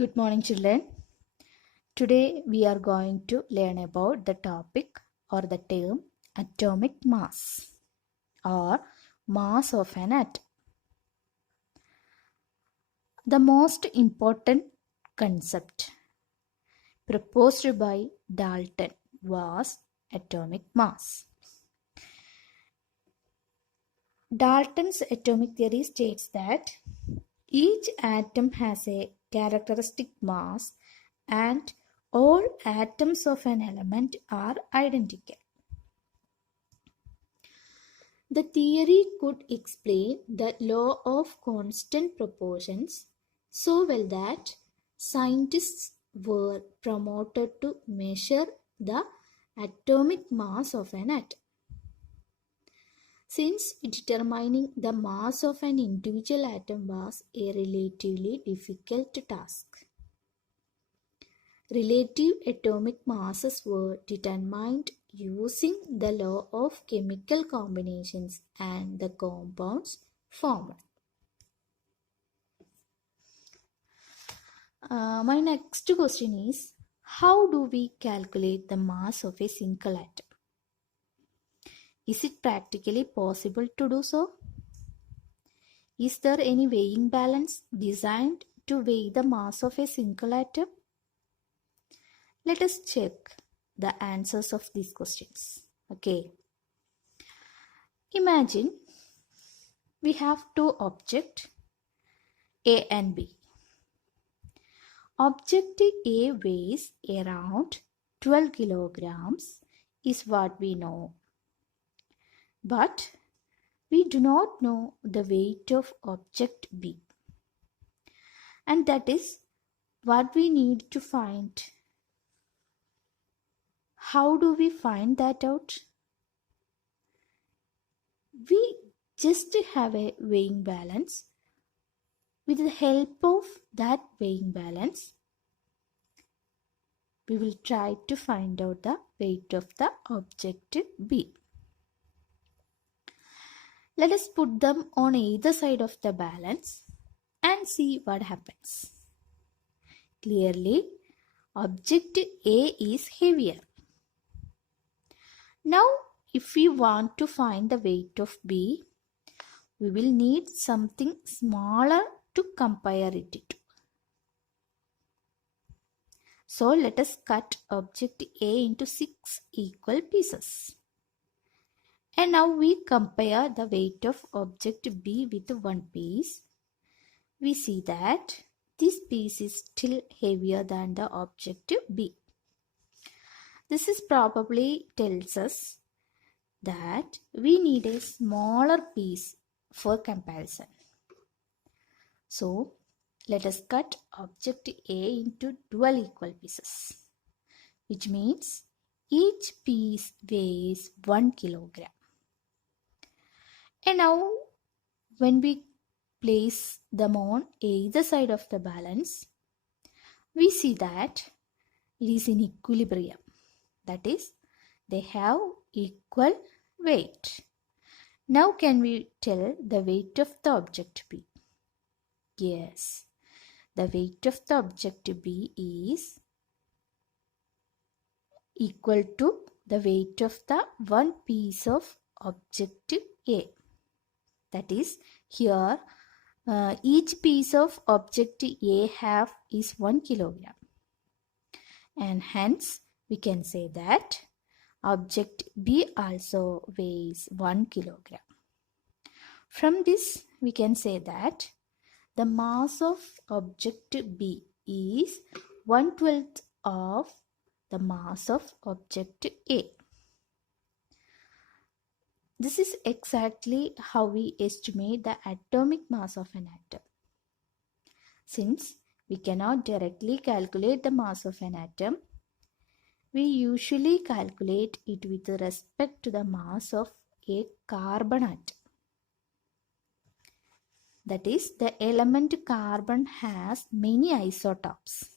Good morning, children. Today we are going to learn about the topic or the term atomic mass or mass of an atom. The most important concept proposed by Dalton was atomic mass. Dalton's atomic theory states that each atom has a characteristic mass and all atoms of an element are identical. The theory could explain the law of constant proportions so well that scientists were promoted to measure the atomic mass of an atom. Since determining the mass of an individual atom was a relatively difficult task, relative atomic masses were determined using the law of chemical combinations and the compounds formed. My next question is, how do we calculate the mass of a single atom? Is it practically possible to do so? Is there any weighing balance designed to weigh the mass of a single atom? Let us check the answers of these questions. Okay. Imagine we have two objects A and B. Object A weighs around 12 kilograms is what we know. But we do not know the weight of object B. And that is what we need to find. How do we find that out? We just have a weighing balance. With the help of that weighing balance, we will try to find out the weight of the object B. Let us put them on either side of the balance and see what happens. Clearly, object A is heavier. Now, if we want to find the weight of B, we will need something smaller to compare it to. So, let us cut object A into 6 equal pieces. And now we compare the weight of object B with one piece. We see that this piece is still heavier than the object B. This is probably tells us that we need a smaller piece for comparison. So, let us cut object A into 12 equal pieces, which means each piece weighs 1 kilogram. And now, when we place them on either side of the balance, we see that it is in equilibrium. That is, they have equal weight. Now, can we tell the weight of the object B? Yes, the weight of the object B is equal to the weight of the one piece of object A. That is, here each piece of object A have is 1 kilogram. And hence, we can say that object B also weighs 1 kilogram. From this, we can say that the mass of object B is 1/12 of the mass of object A. This is exactly how we estimate the atomic mass of an atom. Since we cannot directly calculate the mass of an atom, we usually calculate it with respect to the mass of a carbon atom. That is, the element carbon has many isotopes,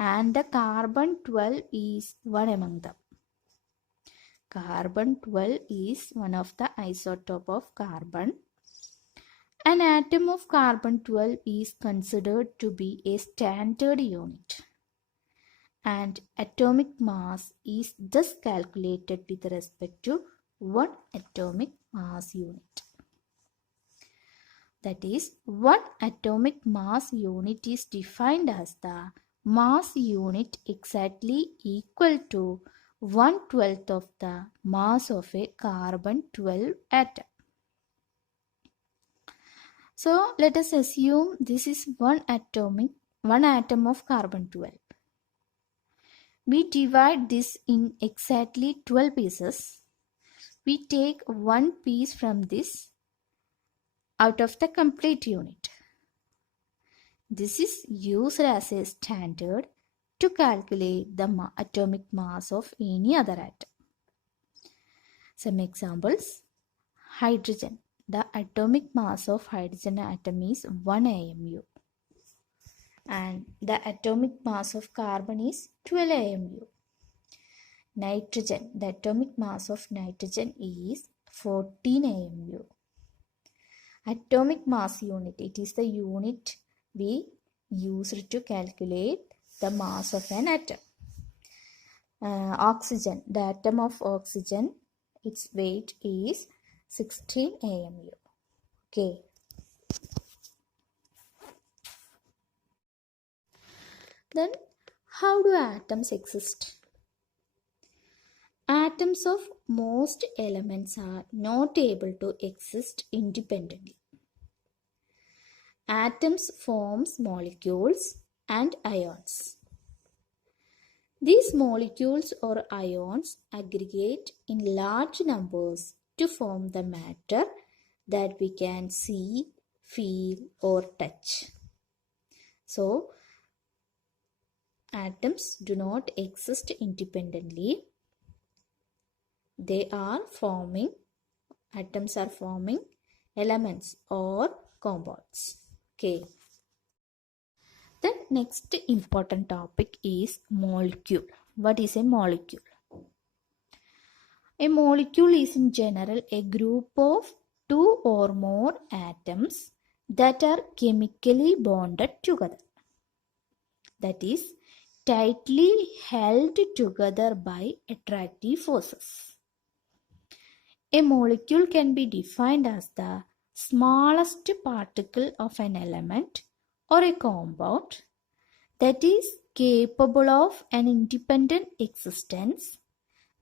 and the carbon-12 is one among them. Carbon-12 is one of the isotope of carbon, An atom of carbon-12 is considered to be a standard unit, and atomic mass is thus calculated with respect to one atomic mass unit. That is, one atomic mass unit is defined as the mass unit exactly equal to 1/12 of the mass of a carbon-12 atom. So let us assume this is one atom of carbon-12. We divide this in exactly 12 pieces. We take one piece from this out of the complete unit. This is used as a standard to calculate the atomic mass of any other atom. Some examples: hydrogen. The atomic mass of hydrogen atom is 1 AMU. And the atomic mass of carbon is 12 AMU. Nitrogen. The atomic mass of nitrogen is 14 AMU. Atomic mass unit. It is the unit we used to calculate the mass of an atom. Oxygen. The atom of oxygen, its weight is 16 AMU. Okay. Then, how do atoms exist? Atoms of most elements are not able to exist independently. Atoms forms molecules and ions. These molecules or ions aggregate in large numbers to form the matter that we can see, feel, or touch. So, atoms do not exist independently. Atoms are forming elements or compounds. Okay. The next important topic is molecule. What is a molecule? A molecule is in general a group of two or more atoms that are chemically bonded together. That is, tightly held together by attractive forces. A molecule can be defined as the smallest particle of an element or a compound that is capable of an independent existence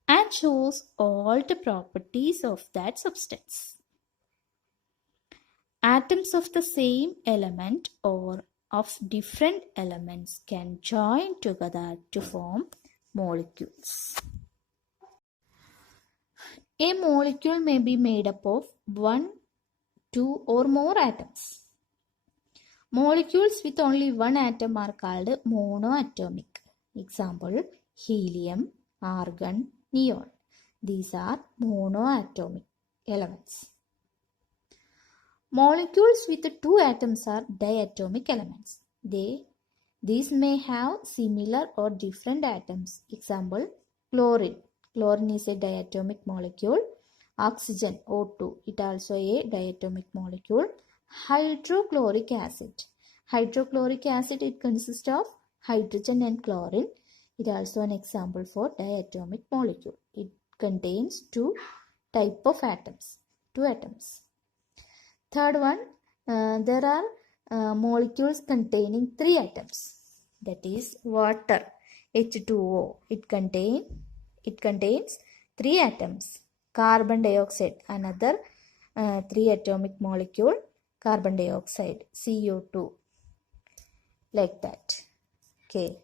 and shows all the properties of that substance. Atoms of the same element or of different elements can join together to form molecules. A molecule may be made up of one, two, or more atoms. Molecules with only one atom are called monoatomic. Example: helium, argon, neon. These are monoatomic elements. Molecules with two atoms are diatomic elements. These may have similar or different atoms. Example: chlorine. Chlorine is a diatomic molecule. Oxygen, O2, it also a diatomic molecule. Hydrochloric acid. Hydrochloric acid, it consists of hydrogen and chlorine. It is also an example for diatomic molecule. It contains two type of atoms, two atoms. Third one, there are molecules containing three atoms. That is water, H2O. It contains three atoms. Carbon dioxide, another three atomic molecule, carbon dioxide, CO2, like that. Okay.